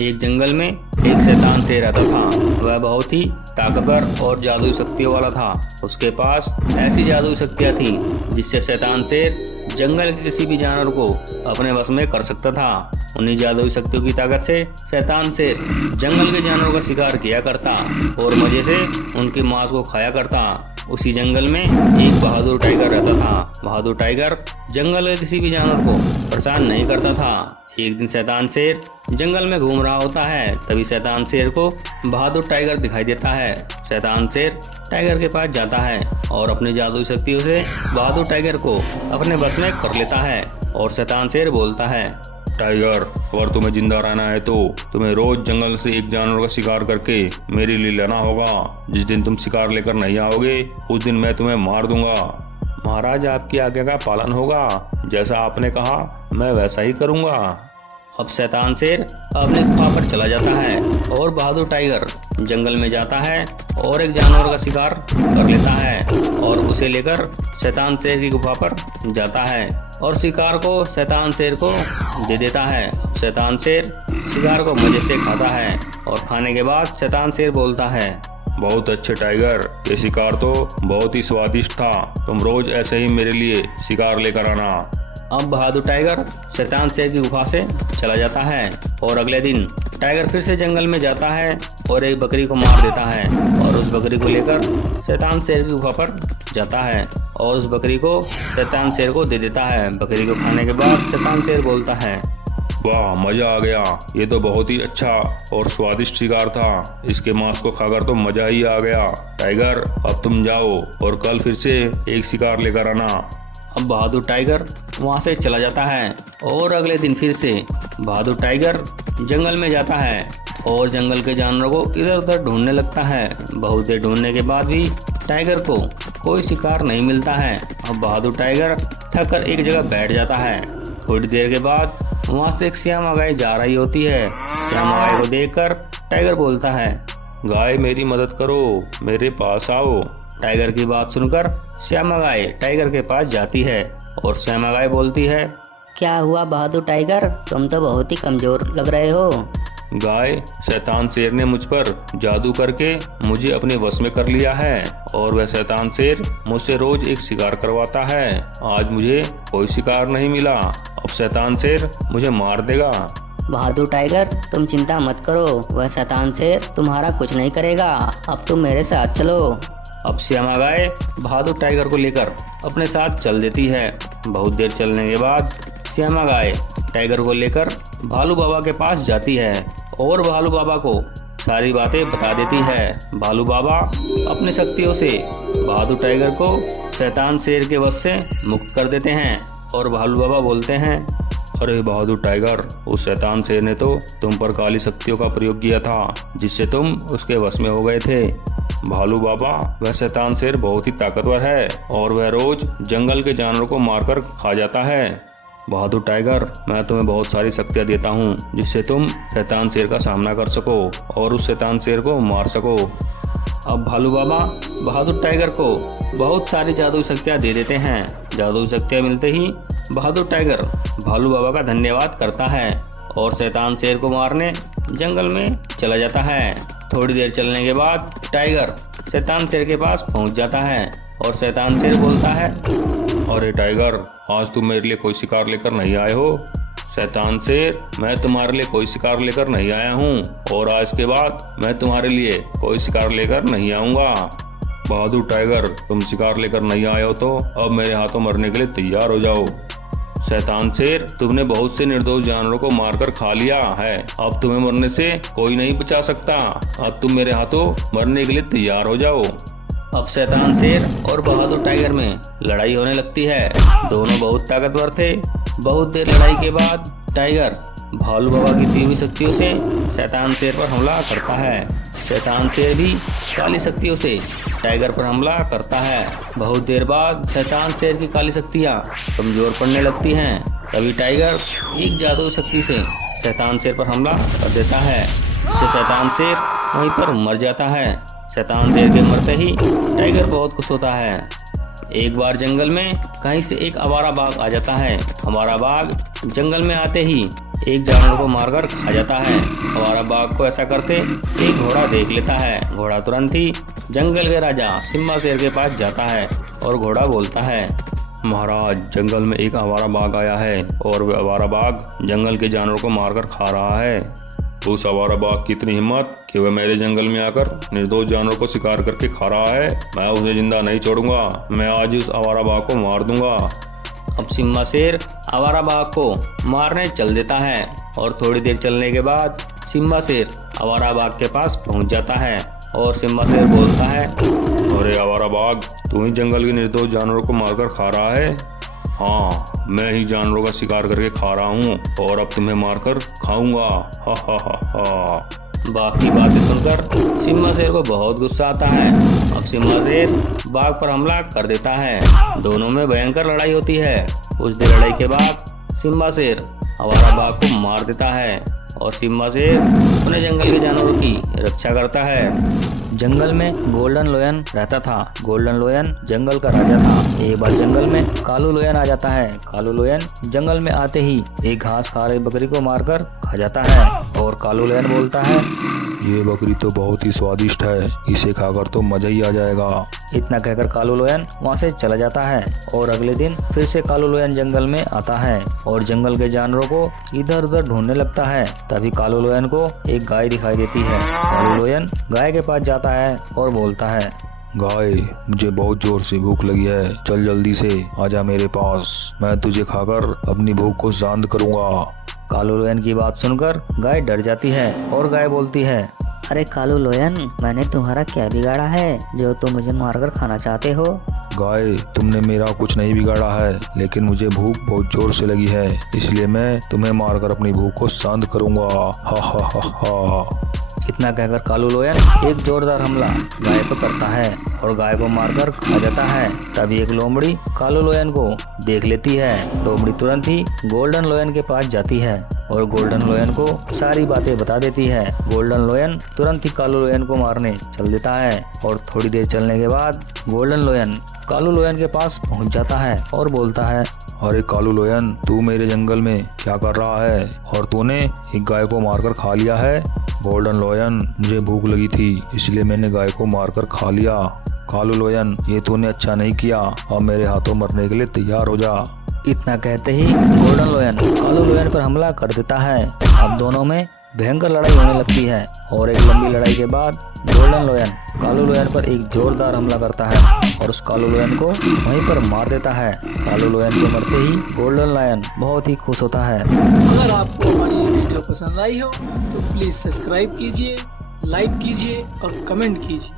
एक जंगल में एक शैतान शेर रहता था। वह बहुत ही ताकतवर और जादुई शक्तियों वाला था। उसके पास ऐसी जादुई शक्तियाँ थी जिससे शैतान शेर जंगल के किसी भी जानवर को अपने वश में कर सकता था। उन्हीं जादुई शक्तियों की ताकत से शैतान शेर जंगल के जानवरों का शिकार किया करता और मजे से उनके मांस को खाया करता। उसी जंगल में एक बहादुर टाइगर रहता था। बहादुर टाइगर जंगल के किसी भी जानवर को परेशान नहीं करता था। एक दिन शैतान शेर जंगल में घूम रहा होता है। तभी शैतान शेर को बहादुर टाइगर दिखाई देता है। शैतान शेर टाइगर के पास जाता है और अपनी जादुई शक्तियों से बहादुर टाइगर को अपने बस में कर लेता है। और शैतान शेर बोलता है, टाइगर, अगर तुम्हें जिंदा रहना है तो तुम्हें रोज जंगल से एक जानवर का शिकार करके मेरे लिए लाना होगा। जिस दिन तुम शिकार लेकर नहीं आओगे उस दिन मैं तुम्हें मार दूंगा। महाराज, आपकी आज्ञा का पालन होगा। जैसा आपने कहा मैं वैसा ही करूंगा। अब शैतान शेर अपनी गुफा पर चला जाता है और बहादुर टाइगर जंगल में जाता है और एक जानवर का शिकार कर लेता है और उसे लेकर शैतान शेर की गुफा पर जाता है और शिकार को शैतान शेर को दे देता है। शैतान शेर शिकार को मजे से खाता है और खाने के बाद शैतान शेर बोलता है, बहुत अच्छे टाइगर, ये शिकार तो बहुत ही स्वादिष्ट था। तुम रोज ऐसे ही मेरे लिए शिकार लेकर आना। अब बहादुर टाइगर शैतान शेर की गुफा से चला जाता है और अगले दिन टाइगर फिर से जंगल में जाता है और एक बकरी को मार देता है और उस बकरी को लेकर शैतान शेर की गुफा पर जाता है और उस बकरी को शैतान शेर को दे देता है। बकरी को खाने के बाद शैतान शेर बोलता है, वाह, मजा आ गया। ये तो बहुत ही अच्छा और स्वादिष्ट शिकार था। इसके मांस को खाकर तो मजा ही आ गया। टाइगर, अब तुम जाओ और कल फिर से एक शिकार लेकर आना। अब बहादुर टाइगर वहां से चला जाता है और अगले दिन फिर से बहादुर टाइगर जंगल में जाता है और जंगल के जानवरों को इधर उधर ढूंढने लगता है। बहुत देर ढूंढने के बाद भी टाइगर को कोई शिकार नहीं मिलता है। अब बहादुर टाइगर थक कर एक जगह बैठ जाता है। थोड़ी देर के बाद वहाँ से एक श्यामा गाय जा रही होती है। श्यामा गाय को देखकर टाइगर बोलता है, गाय, मेरी मदद करो, मेरे पास आओ। टाइगर की बात सुनकर श्यामा गाय टाइगर के पास जाती है और श्यामा गाय बोलती है, क्या हुआ बहादुर टाइगर, तुम तो बहुत ही कमजोर लग रहे हो। गाय, शैतान शेर ने मुझ पर जादू करके मुझे अपने वश में कर लिया है और वह शैतान शेर मुझसे रोज एक शिकार करवाता है। आज मुझे कोई शिकार नहीं मिला। अब शैतान शेर मुझे मार देगा। बहादुर टाइगर, तुम चिंता मत करो, वह शैतान शेर तुम्हारा कुछ नहीं करेगा। अब तुम मेरे साथ चलो। अब श्यामा गाय बहादुर टाइगर को लेकर अपने साथ चल देती है। बहुत देर चलने के बाद श्यामा गाय टाइगर को लेकर भालू बाबा के पास जाती है और भालू बाबा को सारी बातें बता देती है। भालू बाबा अपनी शक्तियों से बहादुर टाइगर को शैतान शेर के वश से मुक्त कर देते हैं और भालू बाबा बोलते हैं, अरे बहादुर टाइगर, उस शैतान शेर ने तो तुम पर काली शक्तियों का प्रयोग किया था जिससे तुम उसके वश में हो गए थे। भालू बाबा, वह शैतान शेर बहुत ही ताकतवर है और वह रोज जंगल के जानवरों को मारकर खा जाता है। बहादुर टाइगर, मैं तुम्हें बहुत सारी शक्तियाँ देता हूँ जिससे तुम शैतान शेर का सामना कर सको और उस शैतान शेर को मार सको। अब भालू बाबा बहादुर टाइगर को बहुत सारी जादुई शक्तियाँ दे देते हैं। जादुई शक्तियाँ मिलते ही बहादुर टाइगर भालू बाबा का धन्यवाद करता है और शैतान शेर को मारने जंगल में चला जाता है। थोड़ी देर चलने के बाद टाइगर शैतान शेर के पास पहुंच जाता है और शैतान शेर बोलता है, अरे टाइगर, आज तुम मेरे लिए कोई शिकार लेकर नहीं आए हो। शैतान शेर, मैं तुम्हारे लिए कोई शिकार लेकर नहीं आया हूँ और आज के बाद मैं तुम्हारे लिए कोई शिकार लेकर नहीं आऊँगा। बहादुर टाइगर, तुम शिकार लेकर नहीं आए हो तो अब मेरे हाथों मरने के लिए तैयार हो जाओ। शैतान शेर, तुमने बहुत से निर्दोष जानवरों को मारकर खा लिया है। अब तुम्हें मरने से कोई नहीं बचा सकता। अब तुम मेरे हाथों मरने के लिए तैयार हो जाओ। अब शैतान शेर और बहादुर टाइगर में लड़ाई होने लगती है। दोनों बहुत ताकतवर थे। बहुत देर लड़ाई के बाद टाइगर भालू बाबा की दी हुई शक्तियों से शैतान शेर पर हमला करता है। शैतान शेर भी काली शक्तियों से टाइगर पर हमला करता है। बहुत देर बाद शैतान शेर की काली शक्तियाँ कमजोर पड़ने लगती हैं। तभी टाइगर एक जादुई शक्ति से शैतान शेर पर हमला कर देता है, जिससे शैतान शेर वहीं पर मर जाता है। शैतान शेर के मरते ही टाइगर बहुत खुश होता है। एक बार जंगल में कहीं से एक आवारा बाघ आ जाता है। आवारा बाघ जंगल में आते ही एक जानवर को मारकर खा जाता है। आवारा बाघ को ऐसा करते एक घोड़ा देख लेता है। घोड़ा तुरंत ही जंगल के राजा सिम्बा शेर के पास जाता है और घोड़ा बोलता है, महाराज, जंगल में एक आवारा बाघ आया है और वह आवारा बाघ जंगल के जानवर को मारकर खा रहा है। उस आवारा बाघ की इतनी हिम्मत कि वह मेरे जंगल में आकर निर्दोष जानवर को शिकार करके खा रहा है। मैं उसे जिंदा नहीं छोड़ूंगा। मैं आज उस आवारा बाघ को मार दूंगा। अब सिम्बा शेर आवारा बाघ को मारने चल देता है और थोड़ी देर चलने के बाद सिम्बा शेर आवारा बाघ के पास पहुंच जाता है और सिम्बा शेर बोलता है, अरे आवारा बाघ, तू ही जंगल के निर्दोष जानवरों को मारकर खा रहा है। हाँ, मैं ही जानवरों का शिकार करके खा रहा हूँ और अब तुम्हें मारकर खाऊंगा। हा हा हा हा। बाघ की बातें सुनकर सिम्बा शेर को बहुत गुस्सा आता है। अब सिम्बा शेर बाघ पर हमला कर देता है। दोनों में भयंकर लड़ाई होती है। कुछ देर लड़ाई के बाद सिम्बा शेर आवारा बाघ को मार देता है और सिम्बा शेर अपने जंगल के जानवरों की रक्षा करता है। जंगल में गोल्डन लोयन रहता था। गोल्डन लोयन जंगल का राजा था। एक बार जंगल में कालू लोयन आ जाता है। कालू लोयन जंगल में आते ही एक घास खा रही बकरी को मारकर खा जाता है और कालू लोयन बोलता है, ये बकरी तो बहुत ही स्वादिष्ट है, इसे खाकर तो मजा ही आ जाएगा। इतना कहकर कालू लोयन वहाँ से चला जाता है और अगले दिन फिर से कालू लोयन जंगल में आता है और जंगल के जानवरों को इधर उधर ढूंढने लगता है। तभी कालू लोयन को एक गाय दिखाई देती है। कालू लोयन गाय के पास जाता है और बोलता है, गाय, मुझे बहुत जोर से भूख लगी है, चल जल्दी से आजा मेरे पास, मैं तुझे खाकर अपनी भूख को शांत करूंगा। कालू लोयन की बात सुनकर गाय डर जाती है और गाय बोलती है, अरे कालू लोयन, मैंने तुम्हारा क्या बिगाड़ा है जो तुम मुझे मारकर खाना चाहते हो? गाय, तुमने मेरा कुछ नहीं बिगाड़ा है, लेकिन मुझे भूख बहुत जोर से लगी है, इसलिए मैं तुम्हें मारकर अपनी भूख को शांत करूंगा। हा हा हा हा। इतना कहकर कालू लोयन एक जोरदार हमला गाय पर करता है और गाय को मारकर खा जाता है। तभी एक लोमड़ी कालू लोयन को देख लेती है। लोमड़ी तुरंत ही गोल्डन लोयन के पास जाती है और गोल्डन लोयन को सारी बातें बता देती है। गोल्डन लोयन तुरंत ही कालू लोयन को मारने चल देता है और थोड़ी देर चलने के बाद गोल्डन लोयन कालू लोयन के पास पहुंच जाता है और बोलता है, अरे कालू लोयन, तू मेरे जंगल में क्या कर रहा है और तूने एक गाय को मारकर खा लिया है? गोल्डन लोयन, मुझे भूख लगी थी, इसलिए मैंने गाय को मारकर खा लिया। कालू लोयन, ये तूने अच्छा नहीं किया, अब मेरे हाथों मरने के लिए तैयार हो जा। इतना कहते ही गोल्डन लोयन कालू लोयन पर हमला कर देता है। अब दोनों में भयंकर लड़ाई होने लगती है और एक लंबी लड़ाई के बाद गोल्डन लोयन कालू लोयन पर एक जोरदार हमला करता है और उस कालू लोयन को वहीं पर मार देता है। कालू लोयन के मरते ही गोल्डन लायन बहुत ही खुश होता है। अगर आपको हमारी ये वीडियो पसंद आई हो तो प्लीज़ सब्सक्राइब कीजिए, लाइक कीजिए और कमेंट कीजिए।